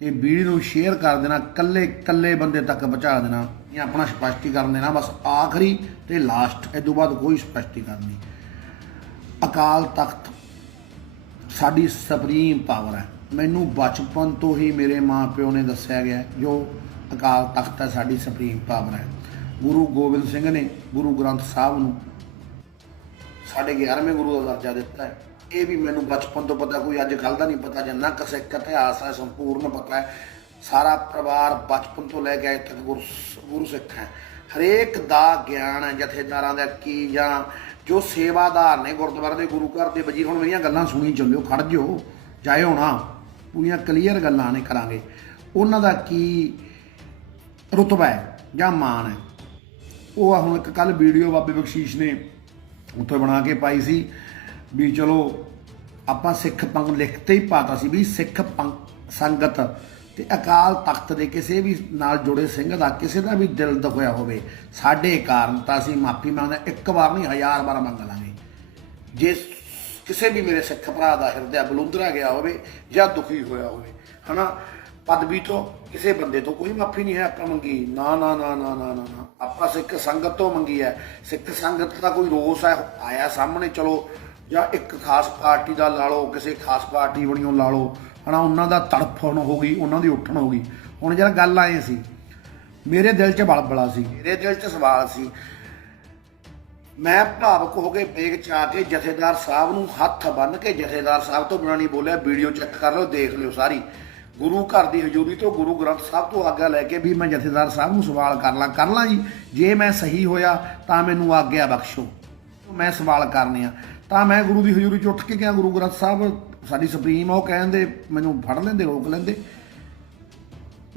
ਤੇ ਵੀਡੀਓ ਨੂੰ ਸ਼ੇਅਰ ਕਰ ਦੇਣਾ ਕੱਲੇ ਕੱਲੇ ਬੰਦੇ ਤੱਕ ਪਹੁੰਚਾ ਦੇਣਾ ਇਹ ਆਪਣਾ ਸਪਸ਼ਟੀਕਰਨ ਦੇਣਾ, ਬਸ ਆਖਰੀ ਤੇ ਲਾਸਟ ਇਹ ਤੋਂ ਬਾਅਦ ਕੋਈ ਸਪਸ਼ਟੀਕਰਨ ਨਹੀਂ। ਅਕਾਲ ਤਖਤ ਸਾਡੀ ਸੁਪਰੀਮ ਪਾਵਰ ਹੈ। ਮੈਨੂੰ ਬਚਪਨ ਤੋਂ ਹੀ ਮੇਰੇ ਮਾਪਿਓ ਨੇ ਦੱਸਿਆ ਗਿਆ ਜੋ ਅਕਾਲ ਤਖਤ ਹੈ, ਸਾਡੀ ਸੁਪਰੀਮ ਪਾਵਰ ਹੈ। ਗੁਰੂ ਗੋਬਿੰਦ ਸਿੰਘ ਨੇ ਗੁਰੂ ਗ੍ਰੰਥ ਸਾਹਿਬ ਨੂੰ ਸਾਡੇ 11ਵੇਂ ਗੁਰੂ ਦਾ ਦਰਜਾ ਦਿੱਤਾ ਹੈ। ਇਹ ਵੀ ਮੈਨੂੰ ਬਚਪਨ ਤੋਂ ਪਤਾ, ਕੋਈ ਅੱਜ ਕੱਲ ਦਾ ਨਹੀਂ ਪਤਾ ਜਿੰਨਾ ਕੁ ਸਿੱਖ ਇਤਿਹਾਸ ਹੈ ਸੰਪੂਰਨ ਪਤਾ ਹੈ। ਸਾਰਾ ਪਰਿਵਾਰ ਬਚਪਨ ਤੋਂ ਲੈ ਕੇ ਅੱਜ ਤੱਕ ਗੁਰੂ ਸਿੱਖ ਹੈ। ਹਰੇਕ ਦਾ ਗਿਆਨ ਹੈ, ਜਥੇਦਾਰਾਂ ਦਾ ਕੀ ਜਾਂ ਜੋ ਸੇਵਾਦਾਰ ਨੇ ਗੁਰਦੁਆਰੇ ਦੇ ਗੁਰੂ ਘਰ ਦੇ। ਵਜੀਰ ਹੁਣ ਮੇਰੀਆਂ ਗੱਲਾਂ ਸੁਣੀ ਚੱਲਿਓ, ਖੜ ਜਿਓ ਜਾਏ ਹੋਣਾ ਪੂਰੀਆਂ ਕਲੀਅਰ ਗੱਲਾਂ ਨੇ ਕਰਾਂਗੇ। ਉਹਨਾਂ ਦਾ ਕੀ ਰੁਤਬਾ ਹੈ ਜਾਂ ਮਾਣ ਹੈ? ਉਹ ਆ ਹੁਣ ਇੱਕ ਕੱਲ ਵੀਡੀਓ ਬਾਬੇ ਬਖਸ਼ੀਸ਼ ਨੇ ਉੱਥੇ ਬਣਾ ਕੇ ਪਾਈ ਸੀ ਵੀ ਚਲੋ ਆਪਾਂ ਸਿੱਖ ਪੰਗ ਲਿਖਤੇ ਹੀ ਪਾਤਾ ਸੀ ਵੀ ਸਿੱਖ ਪੰਗ ਸੰਗਤ ਤੇ ਅਕਾਲ ਤਖਤ ਦੇ ਕਿਸੇ ਵੀ ਨਾਲ ਜੁੜੇ ਸਿੰਘ ਦਾ ਕਿਸੇ ਦਾ ਵੀ ਦਿਲ ਦੁਖਿਆ ਹੋਵੇ, ਸਾਡੇ ਕਾਰਨ ਤਾਂ ਅਸੀਂ ਮਾਫੀ ਮੰਗਦੇ ਇੱਕ ਵਾਰ ਨਹੀਂ ਹਜ਼ਾਰ ਵਾਰ ਮੰਗ ਲਾਂਗੇ। ਜੇ ਕਿਸੇ ਵੀ ਮੇਰੇ ਸਿੱਖ ਭਰਾ ਦਾ ਹਿਰਦਾ ਬਲੁੰਦਰਾ ਗਿਆ ਹੋਵੇ ਜਾਂ ਦੁਖੀ ਹੋਇਆ ਹੋਵੇ, ਹਨਾ? ਪਦਵੀ ਤੋਂ ਕਿਸੇ ਬੰਦੇ ਤੋਂ ਕੋਈ ਮਾਫੀ ਨਹੀਂ ਹੈ, ਆਪਾਂ ਮੰਗੀ। ਨਾ ਨਾ ਨਾ ਨਾ ਨਾ ਨਾ ਨਾ। ਆਪਾਂ ਸਿੱਖ ਸੰਗਤ ਤੋਂ ਮੰਗੀ ਹੈ। ਸਿੱਖ ਸੰਗਤ ਦਾ ਕੋਈ ਰੋਸ ਹੈ, ਆਇਆ ਸਾਹਮਣੇ, ਚਲੋ, ਜਾਂ ਇੱਕ ਖਾਸ ਪਾਰਟੀ ਦਾ ਲਾ ਲਓ, ਕਿਸੇ ਖਾਸ ਪਾਰਟੀ ਬਣੀਓ ਲਾ ਲਓ। ਹਨਾ, ਉਹਨਾਂ ਦਾ ਤੜਫਣ ਹੋ ਗਈ, ਉਹਨਾਂ ਦੀ ਉੱਠਣ ਹੋ ਗਈ। ਹੁਣ ਜਦ ਗੱਲ ਆਏ ਸੀ। ਮੇਰੇ ਦਿਲ 'ਚ ਬਲਬਲਾ ਸੀ, ਮੇਰੇ ਦਿਲ 'ਚ ਸਵਾਲ ਸੀ। ਮੈਂ ਭਾਵਕ ਹੋ ਕੇ ਬੇਗ ਚ ਆ ਕੇ ਜਥੇਦਾਰ ਸਾਹਿਬ ਨੂੰ ਹੱਥ ਬੰਨ ਕੇ ਜਥੇਦਾਰ ਸਾਹਿਬ ਤੋਂ ਬਿਨਾਂ ਨਹੀਂ ਬੋਲਿਆ, ਵੀਡੀਓ ਚੈੱਕ ਕਰ ਲਓ, ਦੇਖ ਲਿਓ ਸਾਰੀ। ਗੁਰੂ ਘਰ ਦੀ ਹਜ਼ੂਰੀ ਤੋਂ ਗੁਰੂ ਗ੍ਰੰਥ ਸਾਹਿਬ ਤੋਂ ਆਗਿਆ ਲੈ ਕੇ ਵੀ ਮੈਂ ਜਥੇਦਾਰ ਸਾਹਿਬ ਨੂੰ ਸਵਾਲ ਕਰ ਲਾਂ ਕਰ ਲਾਂ ਜੀ। ਜੇ ਮੈਂ ਸਹੀ ਹੋਇਆ, ਤਾਂ ਮੈਨੂੰ ਆਗਿਆ ਬਖਸ਼ੋ। ਮੈਂ ਸਵਾਲ ਕਰਨੇ ਆ। ਤਾਂ ਮੈਂ ਗੁਰੂ ਦੀ ਹਜ਼ੂਰੀ ਚ ਉੱਠ ਕੇ ਗਿਆ ਗੁਰੂ ਗ੍ਰੰਥ ਸਾਹਿਬ, ਸਾਡੀ ਸੁਪਰੀਮ ਆ, ਉਹ ਕਹਿੰਦੇ, ਮੈਨੂੰ ਫੜ ਲੈਂਦੇ, ਰੋਕ ਲੈਂਦੇ।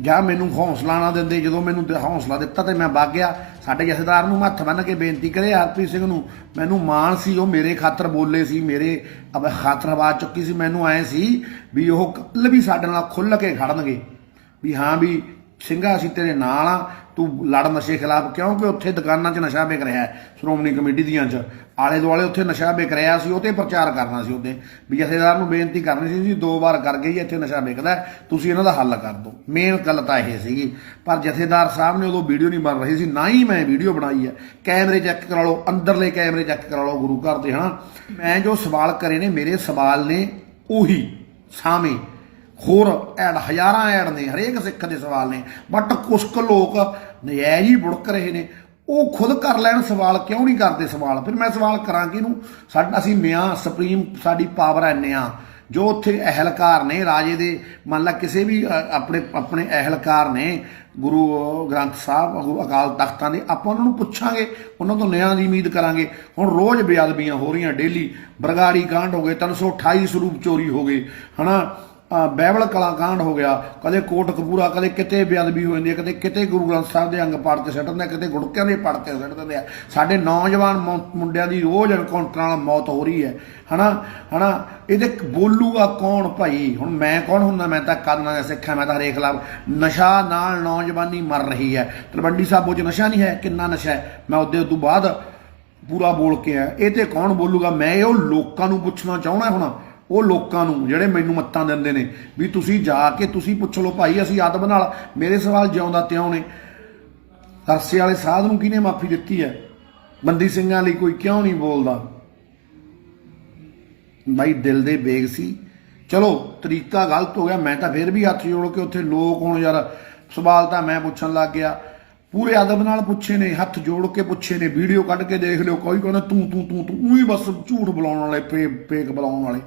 ਜਾਂ ਮੈਨੂੰ ਹੌਸਲਾ ਨਾ ਦਿੰਦੇ, ਜਦੋਂ ਮੈਨੂੰ ਦ- ਹੌਸਲਾ ਦਿੱਤਾ ਤੇ ਮੈਂ ਵਗ ਗਿਆ, ਸਾਡੇ ਜਥੇਦਾਰ ਨੂੰ ਹੱਥ ਬੰਨ ਕੇ ਬੇਨਤੀ ਕਰੇ ਹਰਪ੍ਰੀਤ ਸਿੰਘ ਨੂੰ, ਮੈਨੂੰ ਮਾਣ ਸੀ, ਉਹ ਮੇਰੇ ਖਾਤਰ ਬੋਲੇ ਸੀ, ਮੇਰੇ ਖਾਤਰ ਆਵਾਜ਼ ਚੁੱਕੀ ਸੀ, ਮੈਨੂੰ ਐ ਸੀ ਵੀ ਉਹ ਕੱਲ ਵੀ ਸਾਡੇ ਨਾਲ ਖੁੱਲ ਕੇ ਖੜਨਗੇ, ਵੀ ਹਾਂ ਵੀ ਸਿੰਘਾ ਅਸੀਂ ਤੇਰੇ ਨਾਲ ਆ, ਤੂੰ ਲੜ ਨਸ਼ੇ ਖਿਲਾਫ ਕਿਉਂਕਿ ਉੱਥੇ ਦੁਕਾਨਾਂ 'ਚ ਨਸ਼ਾ ਵਿਕ ਰਿਹਾ ਹੈ, ਸ਼੍ਰੋਮਣੀ ਕਮੇਟੀ ਦੀਆਂ 'ਚ। ਆਲੇ ਦੁਆਲੇ ਉੱਥੇ ਨਸ਼ਾ ਵਿਕ ਰਿਹਾ ਸੀ, ਉਹ ਤੇ ਪ੍ਰਚਾਰ ਕਰਨਾ ਸੀ ਉਹਦੇ। ਵੀ ਜਥੇਦਾਰ ਨੂੰ ਬੇਨਤੀ ਕਰਨੀ ਸੀ ਜੀ ਦੋ ਵਾਰ ਕਰ ਗਈ ਇੱਥੇ ਨਸ਼ਾ ਵਿਕਦਾ ਤੁਸੀਂ ਇਹਨਾਂ ਦਾ ਹੱਲ ਕਰ ਦਿਓ। ਮੇਨ ਗੱਲ ਤਾਂ ਇਹ ਸੀਗੀ। ਪਰ ਜਥੇਦਾਰ ਸਾਹਿਬ ਨੇ ਉਦੋਂ ਵੀਡੀਓ ਨਹੀਂ ਬਣ ਰਹੀ ਸੀ, ਨਾ ਹੀ ਮੈਂ ਵੀਡੀਓ ਬਣਾਈ ਹੈ। ਕੈਮਰੇ ਚੈੱਕ ਕਰਾ ਲਓ, ਅੰਦਰਲੇ ਕੈਮਰੇ ਚੈੱਕ ਕਰਾ ਲਓ ਗੁਰੂ ਘਰ ਦੇ, ਹਨਾ? ਮੈਂ ਜੋ ਸਵਾਲ ਕਰੇ ਨੇ, ਮੇਰੇ ਸਵਾਲ ਨੇ ਉਹੀ ਸਾਵੇਂ ਹੋਰ ਐਡ, ਹਜ਼ਾਰਾਂ ਐਡ ਨੇ, ਹਰੇਕ ਸਿੱਖ ਦੇ ਸਵਾਲ ਨੇ। ਬਟ ਕੁਸ਼ਕ ਲੋਕ ਨਜਾਇਜ਼ ਹੀ ਬੁੜਕ ਰਹੇ ਨੇ। ਉਹ ਖੁਦ ਕਰ ਲੈਣ, ਸਵਾਲ ਕਿਉਂ ਨਹੀਂ ਕਰਦੇ ਸਵਾਲ? ਫਿਰ ਮੈਂ ਸਵਾਲ ਕਰਾਂ ਕਿਹਨੂੰ? ਸਾਡਾ ਅਸੀਂ ਨਿਆਂ ਸੁਪਰੀਮ, ਸਾਡੀ ਪਾਵਰ ਐਨੇ ਆ ਜੋ ਉੱਥੇ ਅਹਿਲਕਾਰ ਨੇ, ਰਾਜੇ ਦੇ, ਮੰਨ ਲਾ ਕਿਸੇ ਵੀ ਆਪਣੇ ਆਪਣੇ ਅਹਿਲਕਾਰ ਨੇ, ਗੁਰੂ ਗ੍ਰੰਥ ਸਾਹਿਬ, ਗੁਰੂ ਅਕਾਲ ਤਖਤਾਂ ਦੇ, ਆਪਾਂ ਉਹਨਾਂ ਨੂੰ ਪੁੱਛਾਂਗੇ, ਉਹਨਾਂ ਤੋਂ ਨਿਆਂ ਦੀ ਉਮੀਦ ਕਰਾਂਗੇ। ਹੁਣ ਰੋਜ਼ ਬੇਅਦਬੀਆਂ ਹੋ ਰਹੀਆਂ, ਡੇਲੀ। ਬਰਗਾੜੀ ਕਾਂਡ ਹੋ ਗਏ 328 ਸਰੂਪ ਚੋਰੀ ਹੋ ਗਏ, ਹਨਾ? ਬਹਿਬਲ ਕਲਾਕਾਂਡ ਹੋ ਗਿਆ, ਕਦੇ ਕੋਟ ਕਪੂਰਾ, ਕਦੇ ਕਿਤੇ ਬੇਅਦਬੀ ਹੋ ਜਾਂਦੀ ਹੈ, ਕਦੇ ਕਿਤੇ ਗੁਰੂ ਗ੍ਰੰਥ ਸਾਹਿਬ ਦੇ ਅੰਗ ਪੜ ਤੇ ਸੱਟ ਦਿੰਦੇ ਕਿਤੇ ਗੁੜਕਿਆਂ ਦੇ ਪੜ ਤੇ ਸੱਟ ਦਿੰਦੇ ਆ। ਸਾਡੇ ਨੌਜਵਾਨ ਮੁੰਡਿਆਂ ਦੀ ਰੋਜ਼ ਐਨਕਾਊਂਟਰਾਂ ਨਾਲ ਮੌਤ ਹੋ ਰਹੀ ਹੈ। ਹਨਾ ਹਨਾ, ਇਹਦੇ ਕ- ਬੋਲੂਗਾ ਕੌਣ ਭਾਈ? ਹੁਣ ਮੈਂ ਕੌਣ ਹੁੰਦਾ? ਮੈਂ ਤਾਂ ਕਾਨੂੰਨਾਂ ਦਾ ਸਿੱਖਿਆ ਮੈਂ ਤਾਂ ਹਰੇਕ ਖਿਲਾਫ ਨਸ਼ਾ ਨਾਲ ਨੌਜਵਾਨੀ ਮਰ ਰਹੀ ਹੈ। ਤਲਵੰਡੀ ਸਾਹਿਬੋ ਚ ਨਸ਼ਾ ਨਹੀਂ ਹੈ? ਕਿੰਨਾ ਨਸ਼ਾ ਹੈ? ਮੈਂ ਉਹਦੇ ਤੋਂ ਬਾਅਦ ਪੂਰਾ ਬੋਲ ਕੇ ਆ ਇਹ ਤੇ ਕੌਣ ਬੋਲੂਗਾ? ਮੈਂ ਇਹ ਉਹ ਲੋਕਾਂ ਨੂੰ ਪੁੱਛਣਾ ਚਾਹਣਾ ਹੁਣ। ਉਹ ਲੋਕਾਂ ਨੂੰ, ਜਿਹੜੇ ਮੈਨੂੰ ਮੱਤਾਂ ਦਿੰਦੇ ਨੇ, ਵੀ ਤੁਸੀਂ ਜਾ ਕੇ ਤੁਸੀਂ ਪੁੱਛ ਲਓ, ਭਾਈ, ਅਸੀਂ ਅਦਬ ਨਾਲ ਮੇਰੇ ਸਵਾਲ ਜਿਉਂਦਾ ਤਿਉਂ ਨੇ। ਤਰਸੇ ਵਾਲੇ ਸਾਧ ਨੂੰ ਕਿਹਨੇ ਮਾਫੀ ਦਿੱਤੀ ਹੈ? ਬੰਦੀ ਸਿੰਘਾਂ ਲਈ ਕੋਈ ਕਿਉਂ ਨਹੀਂ ਬੋਲਦਾ? ਬਾਈ, ਦਿਲ ਦੇ ਬੇਗ ਸੀ। ਚਲੋ, ਤਰੀਕਾ ਗਲਤ ਹੋ ਗਿਆ। ਮੈਂ ਤਾਂ ਫਿਰ ਵੀ ਹੱਥ ਜੋੜ ਕੇ ਉੱਥੇ ਲੋਕ ਹੁਣ ਯਾਰ, ਸਵਾਲ ਤਾਂ ਮੈਂ ਪੁੱਛਣ ਲੱਗ ਗਿਆ। ਪੂਰੇ ਅਦਬ ਨਾਲ ਪੁੱਛੇ ਨੇ, ਹੱਥ ਜੋੜ ਕੇ ਪੁੱਛੇ ਨੇ, ਵੀਡੀਓ ਕੱਢ ਕੇ ਦੇਖ ਲਿਓ। ਕੋਈ ਕਹਿੰਦਾ, ਤੂੰ ਤੂੰ ਤੂੰ ਤੂੰ ਹੀ ਬਸ ਝੂਠ ਬੁਲਾਉਣ ਵਾਲੇ ਫੇ ਫੇਕ ਬੁਲਾਉਣ ਵਾਲੇ।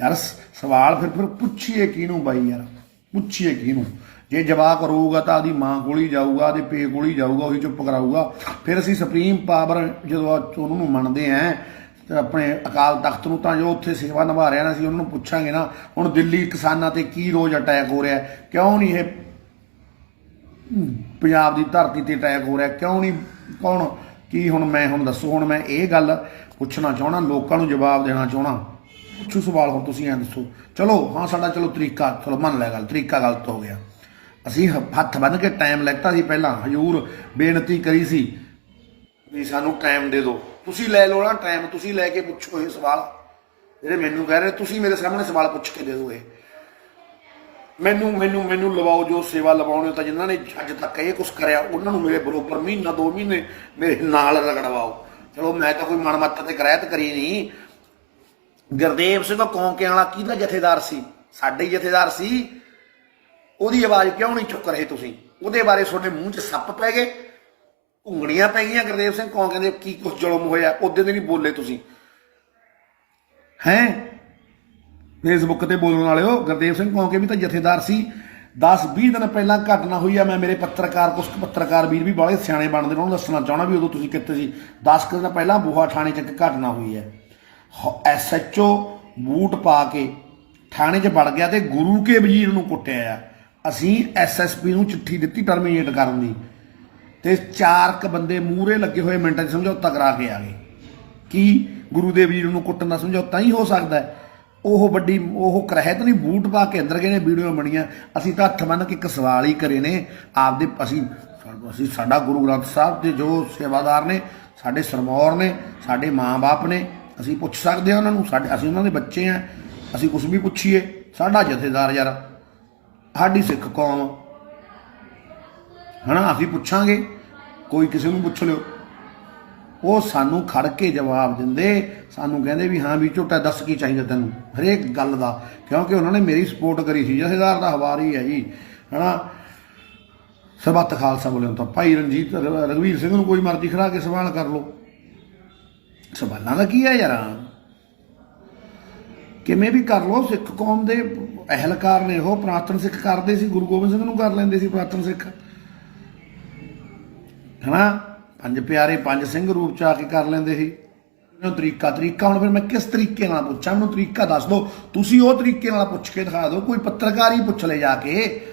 ਯਾਰ ਸਵਾਲ ਫਿਰ ਫਿਰ ਪੁੱਛੀਏ ਕਿਹਨੂੰ ਬਾਈ ਯਾਰ? ਪੁੱਛੀਏ ਕਿਹਨੂੰ? ਜੇ ਜਵਾਬ ਕਰੂਗਾ ਤਾਂ ਆਦੀ ਮਾਂ ਕੋਲ ਹੀ ਜਾਊਗਾ, ਆਦੇ ਪੇ ਕੋਲ ਹੀ ਜਾਊਗਾ, ਉਹੀ ਚੁੱਪ ਕਰਾਊਗਾ। ਫਿਰ ਅਸੀਂ ਸੁਪਰੀਮ ਪਾਵਰ ਜਦੋਂ ਉਹਨਾਂ ਨੂੰ ਮੰਨਦੇ ਆਂ ਆਪਣੇ ਅਕਾਲ ਤਖਤ ਨੂੰ ਤਾਂ ਜੋ ਉੱਥੇ ਸੇਵਾ ਨਿਭਾ ਰਿਹਾ ਨਾ ਸੀ ਉਹਨਾਂ ਨੂੰ ਪੁੱਛਾਂਗੇ ਨਾ, ਹੁਣ ਦਿੱਲੀ ਕਿਸਾਨਾਂ ਤੇ ਕੀ ਰੋਜ਼ ਅਟੈਕ ਹੋ ਰਿਹਾ? ਕਿਉਂ ਨਹੀਂ ਇਹ ਪੰਜਾਬ ਦੀ ਧਰਤੀ ਤੇ ਅਟੈਕ ਹੋ ਰਿਹਾ? ਕਿਉਂ ਨਹੀਂ? ਕੌਣ? ਕੀ ਹੁਣ ਮੈਂ, ਹੁਣ ਦੱਸੋ, ਹੁਣ ਮੈਂ ਇਹ ਗੱਲ ਪੁੱਛਣਾ ਚਾਹਣਾ ਲੋਕਾਂ ਨੂੰ ਜਵਾਬ ਦੇਣਾ ਚਾਹਣਾ ਪੁੱਛੋ ਸਵਾਲ ਹੁਣ ਤੁਸੀਂ ਐਂ ਦੱਸੋ। ਚਲੋ, ਹਾਂ ਸਾਡਾ ਚਲੋ ਤਰੀਕਾ, ਚਲੋ ਮੰਨ ਲਿਆ ਗੱਲ, ਤਰੀਕਾ ਗਲਤ ਹੋ ਗਿਆ। ਅਸੀਂ ਹੱਥ ਬੰਨ ਕੇ ਟਾਈਮ ਲੈਤਾ ਸੀ ਪਹਿਲਾਂ, ਹਜੂਰ ਬੇਨਤੀ ਕਰੀ ਸੀ ਵੀ ਸਾਨੂੰ ਟਾਈਮ ਦੇ ਦਿਓ ਤੁਸੀਂ ਲੈ ਲਓ ਨਾ ਟਾਈਮ ਤੁਸੀਂ ਲੈ ਕੇ ਪੁੱਛੋ ਇਹ ਸਵਾਲ। ਜਿਹੜੇ ਮੈਨੂੰ ਕਹਿ ਰਹੇ, ਤੁਸੀਂ ਮੇਰੇ ਸਾਹਮਣੇ ਸਵਾਲ ਪੁੱਛ ਕੇ ਦੇ ਦਿਓ ਇਹ। ਮੈਨੂੰ ਮੈਨੂੰ ਮੈਨੂੰ ਲਵਾਓ ਜੋ ਸੇਵਾ ਲਵਾਉਣੇ ਤਾਂ ਜਿਨ੍ਹਾਂ ਨੇ ਅੱਜ ਤੱਕ ਇਹ ਕੁਝ ਕਰਿਆ, ਉਹਨਾਂ ਨੂੰ ਮੇਰੇ ਬਰੋਬਰ ਮਹੀਨਾ, ਦੋ ਮਹੀਨੇ ਮੇਰੇ ਨਾਲ ਰਗੜਵਾਓ। ਚਲੋ ਮੈਂ ਤਾਂ ਕੋਈ ਮਨ ਮੱਤ ਤੇ ਕਰਾਇਤ ਕਰੀ ਨਹੀਂ। ਗੁਰਦੇਵ ਸਿੰਘ ਕੌਂਕੇ ਵਾਲਾ ਕਿਹਦਾ ਜਥੇਦਾਰ ਸੀ? ਸਾਡੇ ਹੀ ਜਥੇਦਾਰ ਸੀ। ਉਹਦੀ ਆਵਾਜ਼ ਕਿਉਂ ਨਹੀਂ ਚੁੱਕ ਰਹੇ ਤੁਸੀਂ? ਉਹਦੇ ਬਾਰੇ ਤੁਹਾਡੇ ਮੂੰਹ 'ਚ ਸੱਪ ਪੈ ਗਏ ਉਂਗਲੀਆਂ ਪੈ ਗਈਆਂ ਗੁਰਦੇਵ ਸਿੰਘ ਕੌਂਕੇ ਦੇ, ਕੀ ਕੁਝ ਜ਼ੁਲਮ ਹੋਇਆ? ਉਹਦੇ ਦੇ ਨਹੀਂ ਬੋਲੇ ਤੁਸੀਂ। ਹੈਂ? ਫੇਸਬੁੱਕ ਤੇ ਬੋਲਣ ਵਾਲਿਓ, ਗੁਰਦੇਵ ਸਿੰਘ ਕੌਂਕੇ ਵੀ ਤਾਂ ਜਥੇਦਾਰ ਸੀ। 10 20 ਦਿਨ ਪਹਿਲਾਂ ਘਟਨਾ ਹੋਈ ਆ, ਮੈਂ ਮੇਰੇ ਪੱਤਰਕਾਰ ਕੁਝ ਪੱਤਰਕਾਰ ਵੀਰ ਵੀ ਬਾਲੇ ਸਿਆਣੇ ਬਣਦੇ ਨੇ, ਉਹਨਾਂ ਨੂੰ ਦੱਸਣਾ ਚਾਹਣਾ ਵੀ ਉਦੋਂ ਤੁਸੀਂ ਕਿੱਥੇ ਸੀ। 10 ਕੁ ਦਿਨ ਪਹਿਲਾਂ ਬੂਹਾ ਥਾਣੇ 'ਚ ਇੱਕ ਘਟਨਾ ਹੋਈ ਹੈ। ਐਸਐਚਓ ਬੂਟ ਪਾ ਕੇ ਥਾਣੇ 'ਚ ਵੜ ਗਿਆ ਤੇ ਗੁਰੂ ਕੇ ਵਜ਼ੀਰ ਨੂੰ ਕੁੱਟਿਆ ਆ। ਅਸੀਂ ਐਸਐਸਪੀ ਨੂੰ ਚਿੱਠੀ ਦਿੱਤੀ ਟਰਮੀਨੇਟ ਕਰਨ ਦੀ। ਤੇ ਚਾਰ ਕ ਬੰਦੇ ਮੂਹਰੇ ਲੱਗੇ ਹੋਏ ਮਿੰਟਾਂ 'ਚ ਸਮਝੌਤਾ ਕਰਾ ਕੇ ਆ ਗਏ। ਕੀ ਗੁਰੂ ਦੇ ਵਜ਼ੀਰ ਨੂੰ ਕੁੱਟਣ ਦਾ ਸਮਝੌਤਾ ਹੀ ਹੋ ਸਕਦਾ ਹੈ? ਉਹ ਵੱਡੀ, ਉਹ ਕਰਹਿਤ ਨਹੀਂ, ਬੂਟ ਪਾ ਕੇ ਅੰਦਰ ਗਏ ਨੇ, ਵੀਡੀਓ ਬਣੀਆਂ। ਅਸੀਂ ਤਾਂ ਹੱਥ ਬੰਨ ਕੇ ਇੱਕ ਸਵਾਲ ਹੀ ਕਰੇ ਨੇ, ਆਪਦੇ ਅਸੀਂ ਅਸੀਂ ਸਾਡਾ ਗੁਰੂ ਗ੍ਰੰਥ ਸਾਹਿਬ ਦੇ ਜੋ ਸੇਵਾਦਾਰ ਨੇ, ਸਾਡੇ ਸਰਮੌਰ ਨੇ, ਸਾਡੇ ਮਾਂ-ਬਾਪ ਨੇ ਅਸੀਂ ਪੁੱਛ ਸਕਦੇ ਹਾਂ ਉਹਨਾਂ ਨੂੰ, ਸਾਡੇ ਅਸੀਂ ਉਹਨਾਂ ਦੇ ਬੱਚੇ ਆ ਅਸੀਂ ਕੁਝ ਵੀ ਪੁੱਛੀਏ, ਸਾਡਾ ਜਥੇਦਾਰ ਯਾਰ, ਸਾਡੀ ਸਿੱਖ ਕੌਮ। ਹਨਾ, ਅਸੀਂ ਪੁੱਛਾਂਗੇ, ਕੋਈ ਕਿਸੇ ਨੂੰ ਪੁੱਛ ਲਿਓ। ਉਹ ਸਾਨੂੰ ਖੜ ਕੇ ਜਵਾਬ ਦਿੰਦੇ, ਸਾਨੂੰ ਕਹਿੰਦੇ ਵੀ ਹਾਂ ਵੀ ਝੋਟਾ ਦੱਸ ਕੀ ਚਾਹੀਦਾ ਤੈਨੂੰ? ਹਰੇਕ ਗੱਲ ਦਾ, ਕਿਉਂਕਿ ਉਹਨਾਂ ਨੇ ਮੇਰੀ ਸਪੋਰਟ ਕਰੀ ਸੀ, ਜਥੇਦਾਰ ਦਾ ਹਵਾਰੀ ਹੈ ਜੀ। ਹਨਾ ਸਰਬੱਤ ਖਾਲਸਾ ਬੋਲੇ ਤਾਂ ਭਾਈ ਰਣਜੀਤ ਰ- ਰਘਵੀਰ ਸਿੰਘ ਨੂੰ ਕੋਈ ਮਰਜ਼ੀ ਖੜਾ ਕੇ ਸਵਾਲ ਕਰ ਲਓ। ਸਵਾਲਾਂ ਦਾ ਕੀ ਹੈ ਯਾਰ? ਕਿਵੇਂ ਵੀ ਕਰ ਲਓ, ਸਿੱਖ ਕੌਮ ਦੇ ਅਹਿਲਕਾਰ ਨੇ ਉਹ ਪ੍ਰਾਤਨ ਸਿੱਖ ਕਰਦੇ ਸੀ, ਗੁਰੂ ਗੋਬਿੰਦ ਸਿੰਘ ਨੂੰ ਕਰ ਲੈਂਦੇ ਸੀ ਪ੍ਰਾਤਨ ਸਿੱਖ। ਹਨਾ? ਪੰਜ ਪਿਆਰੇ ਪੰਜ ਸਿੰਘ ਰੂਪ ਚ ਆ ਕੇ ਕਰ ਲੈਂਦੇ ਸੀ। ਇਹਨੂੰ ਤਰੀਕਾ ਤਰੀਕਾ ਹੁਣ ਫਿਰ ਮੈਂ ਕਿਸ ਤਰੀਕੇ ਨਾਲ ਪੁੱਛਾਂ? ਮੈਨੂੰ ਤਰੀਕਾ ਦੱਸ ਦਿਓ। ਤੁਸੀਂ ਉਹ ਤਰੀਕੇ ਨਾਲ ਪੁੱਛ ਕੇ ਦਿਖਾ ਦਿਓ, ਕੋਈ ਪੱਤਰਕਾਰ ਹੀ ਪੁੱਛ ਲੈ ਜਾ ਕੇ।